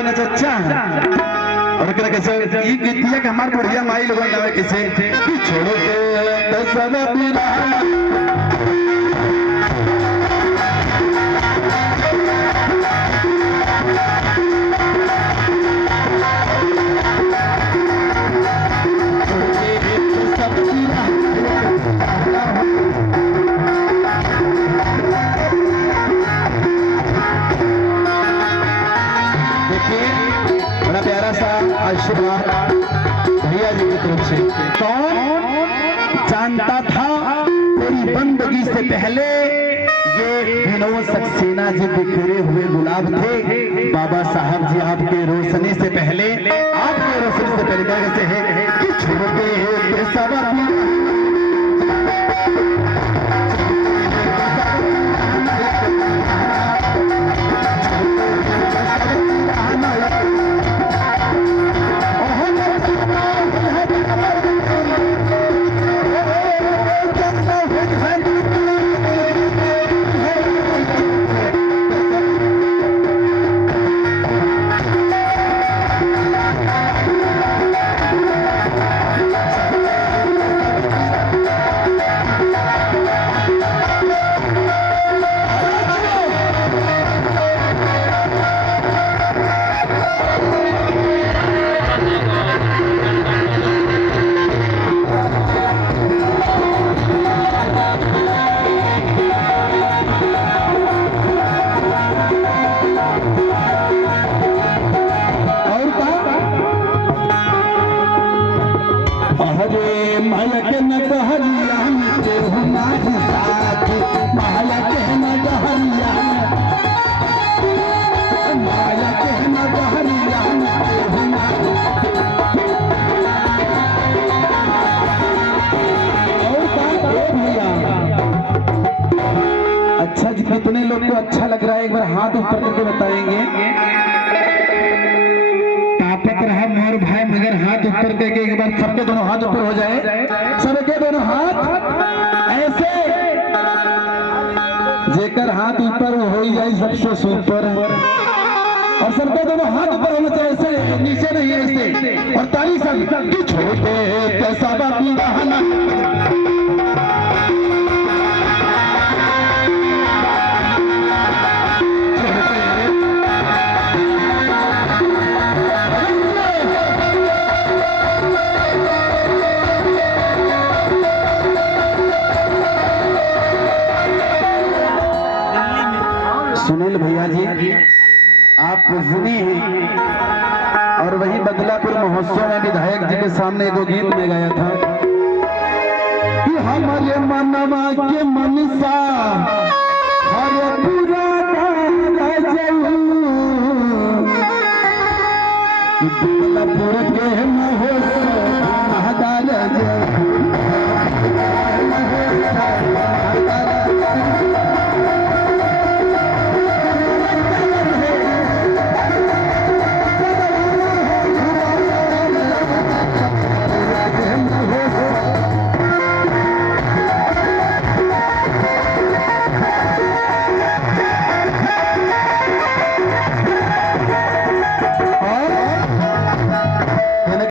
बने चच्चा और करे कैसे ये गीतिया के हमार बढ़िया माई लोगन गावे कैसे कि छोड़ो के सब पीरा आशीर्वाद भैया जी की तरफ से। कौन जानता था तेरी बंदगी से पहले ये विनोद सक्सेना जी बिखरे हुए गुलाब थे। बाबा साहब जी आपके रोशनी से पहले आपके रोशनी से पहले कैसे है कि छोटे सब कितने लोग को अच्छा लग रहा है एक बार हाथ ऊपर करके बताएंगे। तापत रहा मोर भाई मगर हाथ ऊपर करके एक बार सबके दोनों हाथ ऊपर हो जाए। सबके दोनों हाथ ऐसे जेकर हाथ ऊपर हो ही जाए सबसे सुपर और सबके दोनों हाथ ऊपर होना चाहिए ऐसे नीचे नहीं ऐसे और ताली सब छोटे कैसा सुनील भैया जी आप जुनी हैं और वही बदलापुर महोत्सव में विधायक जी के सामने एक गीत में गाया था कि हमारे मनवा के मनसा हर पूरा